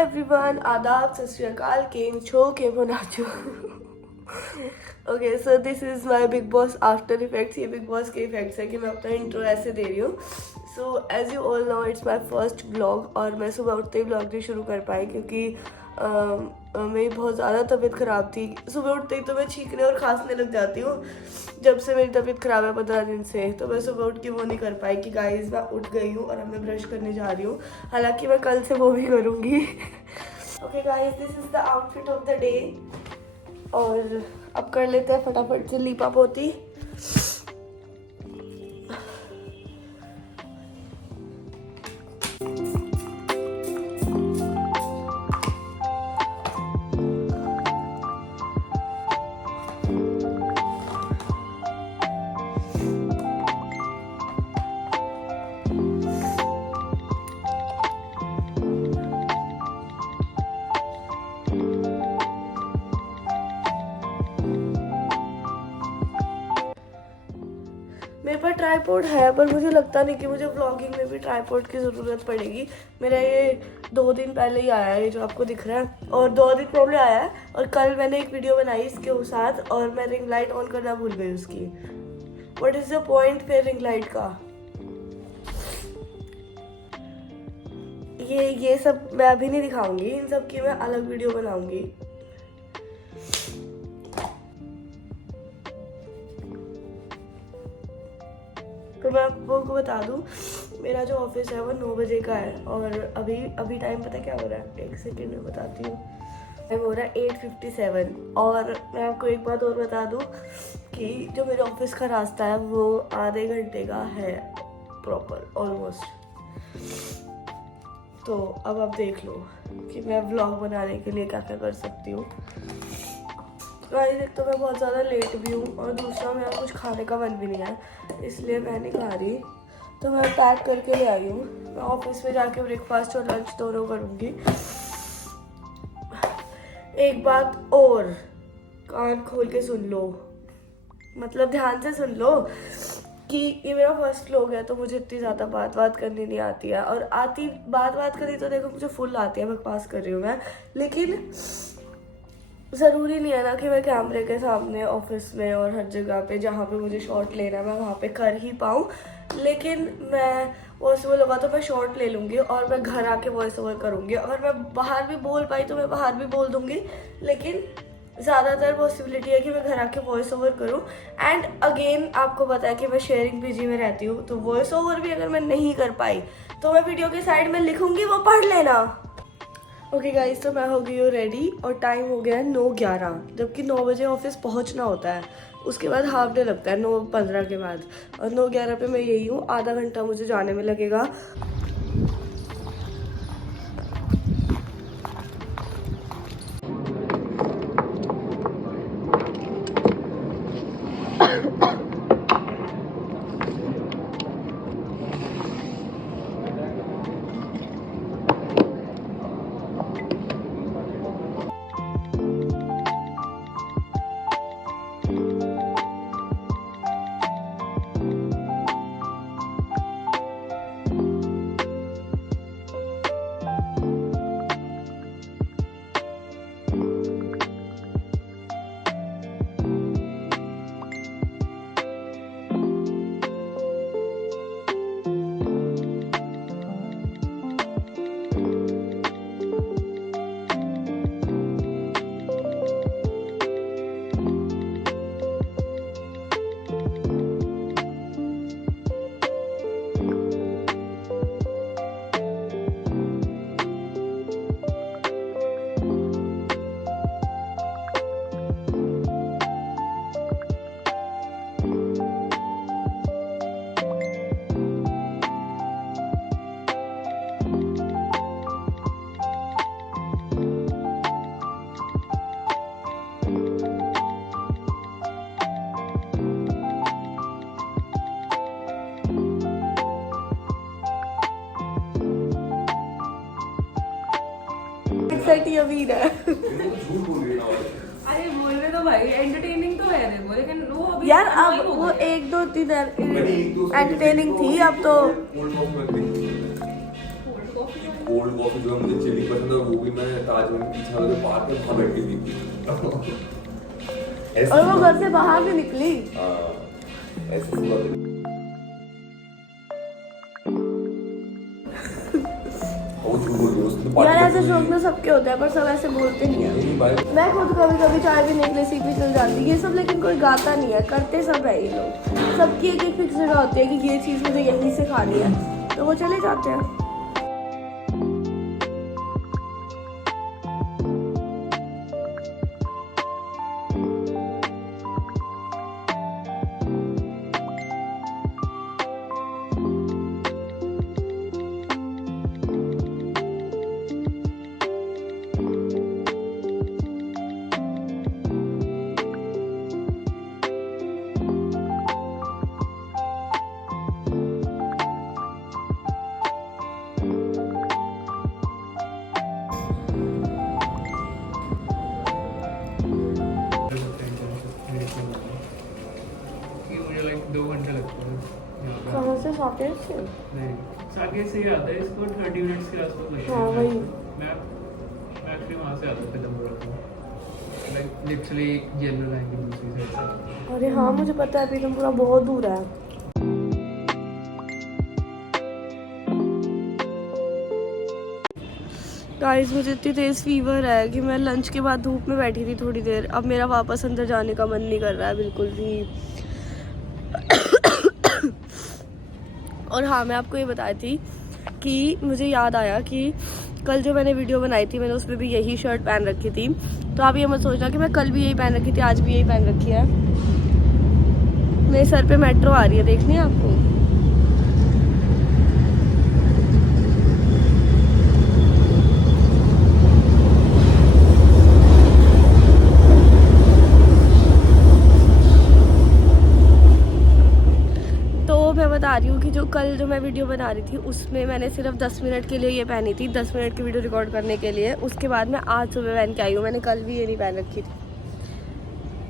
everyone, आदाब, सत श्री अकाल, केम छो, केम हो नाचो। Okay, so this is my Bigg Boss after effects. ये बिग बॉस के इफेक्ट्स है कि मैं अपना इंट्रो ऐसे दे रही हूँ। So as you all know it's my first vlog और मैं सुबह उठते ही व्लॉग नहीं शुरू कर पाई क्योंकि मेरी बहुत ज़्यादा तबीयत ख़राब थी। सुबह उठते ही तो मैं छींकने और खांसने लग जाती हूँ। जब से मेरी तबीयत ख़राब है 15 दिन से, तो मैं सुबह उठ के वो नहीं कर पाई कि गाइस मैं उठ गई हूँ और अब मैं ब्रश करने जा रही हूँ। हालांकि मैं कल से वो भी करूँगी। Okay guys, this is the outfit of the day. और अब कर लेते हैं फटाफट से लीपा पोती। मेरे पास ट्राईपोड है पर मुझे लगता नहीं कि मुझे व्लॉगिंग में भी ट्राईपोड की ज़रूरत पड़ेगी। मेरा ये 2 दिन पहले ही आया है, ये जो आपको दिख रहा है, और 2 दिन प्रॉब्लम आया है। और कल मैंने एक वीडियो बनाई इसके साथ और मैं रिंग लाइट ऑन करना भूल गई उसकी। व्हाट इज़ द पॉइंट फिर रिंग लाइट का? ये सब मैं अभी नहीं दिखाऊंगी, इन सब की मैं अलग वीडियो बनाऊंगी। तो मैं आपको बता दूं, मेरा जो ऑफिस है वो 9 बजे का है और अभी टाइम पता क्या हो रहा है? एक सेकेंड में बताती हूँ। टाइम हो रहा है 8:57। और मैं आपको एक बात और बता दूं कि जो मेरे ऑफिस का रास्ता है वो आधे घंटे का है प्रॉपर, ऑलमोस्ट। तो अब आप देख लो कि मैं व्लॉग बनाने के लिए क्या क्या कर सकती हूँ। गाइस, एक तो मैं बहुत ज़्यादा लेट भी हूँ और दूसरा मेरा कुछ खाने का मन भी नहीं है, इसलिए मैं नहीं खा रही। तो मैं पैक करके ले आई हूँ। मैं ऑफिस में जाके ब्रेकफास्ट और लंच दोनों करूँगी। एक बात और, कान खोल के सुन लो, मतलब ध्यान से सुन लो कि ये मेरा फर्स्ट व्लॉग है तो मुझे इतनी ज़्यादा बात करनी नहीं आती है। और आती बात करनी तो देखो मुझे फुल आती है, बकवास कर रही हूँ मैं। लेकिन ज़रूरी नहीं है ना कि मैं कैमरे के सामने ऑफिस में और हर जगह पे जहाँ पे मुझे शॉट लेना है मैं वहाँ पे कर ही पाऊँ। लेकिन मैं वॉइस ओवर लगा तो मैं शॉट ले लूँगी और मैं घर आके वॉइस ओवर करूँगी। अगर मैं बाहर भी बोल पाई तो मैं बाहर भी बोल दूँगी, लेकिन ज़्यादातर पॉसिबिलिटी है कि मैं घर आके वॉइस ओवर करूँ। एंड अगेन आपको पता है कि मैं शेयरिंग पीजी में रहती हूँ, तो वॉइस ओवर भी अगर मैं नहीं कर पाई तो मैं वीडियो के साइड में लिखूँगी, वो पढ़ लेना। ओके गाइस, तो मैं हो गई हूँ रेडी और टाइम हो गया है 9:11, जबकि 9 बजे ऑफिस पहुँचना होता है। उसके बाद हाफ डे लगता है 9:15 के बाद, और 9:11 पे मैं यही हूँ। आधा घंटा मुझे जाने में लगेगा। सेट यमीन है। अरे बोलने तो भाई एंटरटेनिंग तो है देखो, लेकिन वो अभी यार अब वो 1-2-3 एंटरटेनिंग थी, अब तो कोल्ड कॉफी जो है मुझे चिलिंग पसंद है, वो भी मैं ताजमहल के पीछे वाले पार्क में वहाँ बैठ के पी थी। और वो घर से बाहर भी निकली। ऐसे हुआ। यार ऐसे शौक में सबके होते हैं पर सब ऐसे बोलते नहीं है। मैं खुद कभी कभी चाय भी नहीं रेसिपी भी चल जाती ये सब, लेकिन कोई गाता नहीं है, करते सब है ये लोग। सबकी एक एक फिक्स जगह होती है कि ये चीज़ मुझे यहीं से खानी है, तो वो चले जाते हैं। मुझे लाइक 2 घंटे लगते हैं यहाँ पे। कहाँ से साकेत से? नहीं, साकेत से ही आता है, इसको 30 मिनट्स के आसपास लगते हैं। हाँ, वही। मैं एक्चुअली वहाँ से आता हूँ पीतमपुरा से, लाइक लिटरली येलो लाइन की दूसरी साइड से। अरे हाँ मुझे पता है, पीतमपुरा बहुत दूर है। गाइस मुझे इतनी तेज़ फीवर है कि मैं लंच के बाद धूप में बैठी थी थोड़ी देर, अब मेरा वापस अंदर जाने का मन नहीं कर रहा है बिल्कुल भी। और हाँ मैं आपको ये बताई थी कि मुझे याद आया कि कल जो मैंने वीडियो बनाई थी मैंने उसमें भी यही शर्ट पहन रखी थी, तो आप ये मत सोचना कि मैं कल भी यही पहन रखी थी आज भी यही पहन रखी है। मेरे सर पे मेट्रो आ रही है, देखनी है आपको? बता रही हूँ कि जो कल जो मैं वीडियो बना रही थी उसमें मैंने सिर्फ 10 मिनट के लिए ये पहनी थी, 10 मिनट की वीडियो रिकॉर्ड करने के लिए। उसके बाद मैं आज सुबह पहन के आई हूँ, मैंने कल भी ये नहीं पहन रखी थी।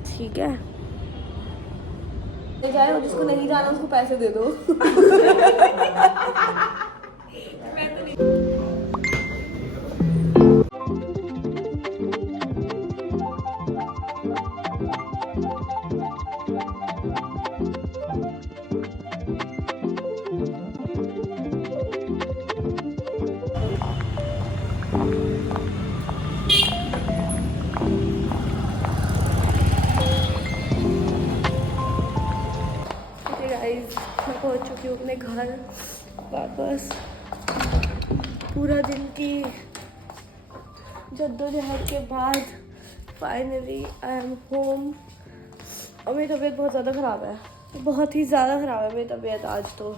ठीक है, जाए जिसको नहीं जाना उसको पैसे दे दो। मैं पहुंच चुकी हूँ अपने घर वापस। पूरा दिन की जद्दोजहद के बाद फाइनली आई एम होम। और मेरी तबीयत बहुत ज़्यादा ख़राब है, बहुत ही ज़्यादा ख़राब है मेरी तबीयत आज तो।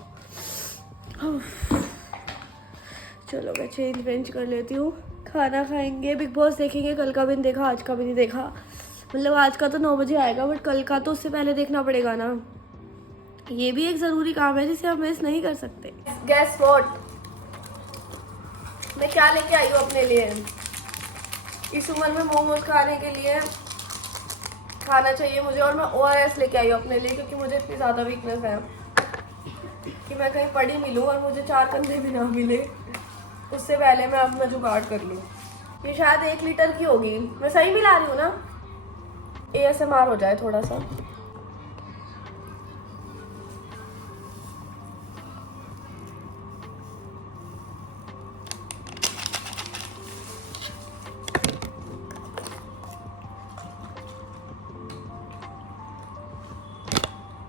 चलो मैं चेंज वेंज कर लेती हूँ, खाना खाएंगे, बिग बॉस देखेंगे। कल का भी नहीं देखा, आज का भी नहीं देखा। मतलब आज का तो 9 बजे आएगा, बट कल का तो उससे पहले देखना पड़ेगा ना। ये भी एक ज़रूरी काम है जिसे हम मिस नहीं कर सकते। गैस व्हाट, मैं क्या लेके आई हूँ अपने लिए। इस उम्र में मोमोज खाने के लिए खाना चाहिए मुझे, और मैं ORS लेके आई हूँ अपने लिए, क्योंकि मुझे इतनी ज़्यादा वीकनेस है कि मैं कहीं पड़ी मिलूँ और मुझे 4 कंधे भी ना मिले, उससे पहले मैं अपना जुगाड़ कर लूँ। ये शायद 1 लीटर की होगी, मैं सही मिला रही हूँ ना? ASMR हो जाए थोड़ा सा।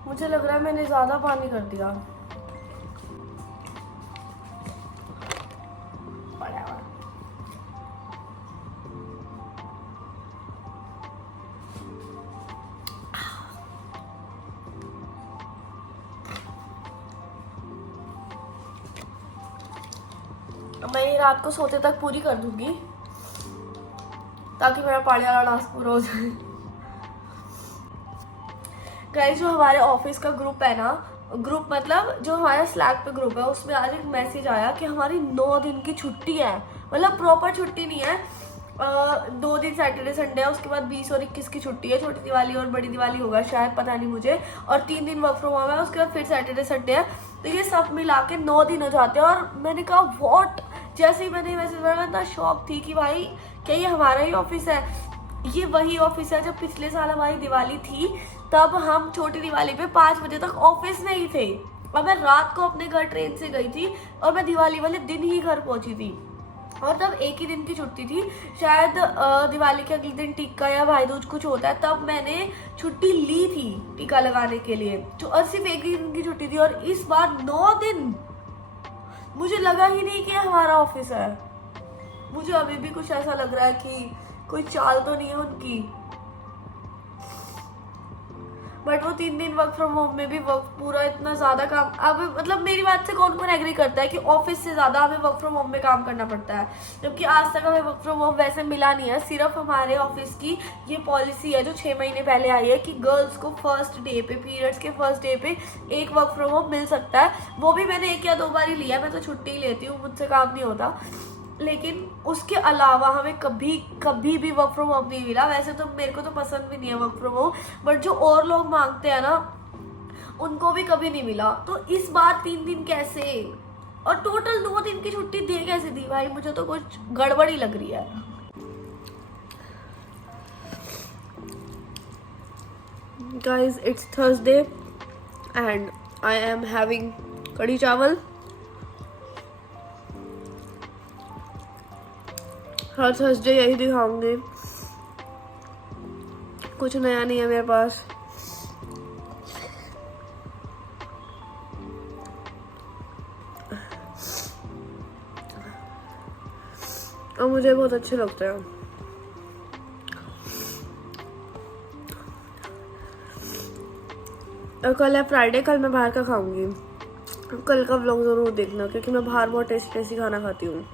मुझे लग रहा है मैंने ज़्यादा पानी कर दिया। मैं ये रात को सोते तक पूरी कर दूंगी ताकि मेरा पानी वाला डांस पूरा हो जाए। गाइस जो हमारे ऑफिस का ग्रुप है ना, ग्रुप मतलब जो हमारा स्लैक पे ग्रुप है, उसमें आज एक मैसेज आया कि हमारी 9 दिन की छुट्टी है। मतलब प्रॉपर छुट्टी नहीं है, 2 दिन सैटरडे संडे है, उसके बाद 20 और 21 की छुट्टी है। छोटी दिवाली और बड़ी दिवाली होगा शायद, पता नहीं मुझे। और 3 दिन वर्क फ्रॉम होम है, उसके बाद फिर सैटरडे संडे है। तो ये सब मिला के 9 दिन हो जाते हैं। और मैंने कहा व्हाट, जैसे ही मैंने मैसेज पढ़ा मैं इतना शॉक थी कि भाई क्या ये हमारा ही ऑफिस है। ये वही ऑफिस है जब पिछले साल हमारी दिवाली थी, तब हम छोटी दिवाली पे 5 बजे तक ऑफिस में ही थे और मैं रात को अपने घर ट्रेन से गई थी और मैं दिवाली वाले दिन ही घर पहुंची थी। और तब एक ही दिन की छुट्टी थी, शायद दिवाली के अगले दिन टीका या भाई दूज कुछ होता है, तब मैंने छुट्टी ली थी टीका लगाने के लिए। और सिर्फ एक ही दिन की छुट्टी थी और इस बार 9 दिन मुझे लगा ही नहीं कि हमारा ऑफिस है। मुझे अभी भी कुछ ऐसा लग रहा है कि कोई चाल तो नहीं है उनकी। बट वो 3 दिन वर्क फ्रॉम होम में भी वर्क पूरा इतना ज्यादा काम, अब मतलब मेरी बात से कौन कौन एग्री करता है कि ऑफिस से ज्यादा हमें वर्क फ्रॉम होम में काम करना पड़ता है, जबकि आज तक हमें वर्क फ्रॉम होम वैसे मिला नहीं है। सिर्फ हमारे ऑफिस की ये पॉलिसी है जो 6 महीने पहले आई है कि गर्ल्स को फर्स्ट डे पे, पीरियड्स के फर्स्ट डे पे एक वर्क फ्रॉम होम मिल सकता है। वो भी मैंने 1 या 2 बार ही लिया, मैं तो छुट्टी लेती हूँ, मुझसे काम नहीं होता। लेकिन उसके अलावा हमें कभी भी वर्क फ्रॉम होम नहीं मिला। वैसे तो मेरे को तो पसंद भी नहीं है वर्क फ्रॉम होम, बट जो और लोग मांगते हैं ना उनको भी कभी नहीं मिला। तो इस बार 3 दिन कैसे, और टोटल 2 दिन की छुट्टी दे कैसे दी भाई, मुझे तो कुछ गड़बड़ ही लग रही है। Guys it's Thursday and I am having kadhi chawal. हर थर्सडे यही दिखाऊंगी, कुछ नया नहीं है मेरे पास। और मुझे बहुत अच्छे लगते हैं। और कल है फ्राइडे, कल मैं बाहर का खाऊंगी। कल का व्लॉग जरूर देखना क्योंकि मैं बाहर बहुत टेस्टी खाना खाती हूँ।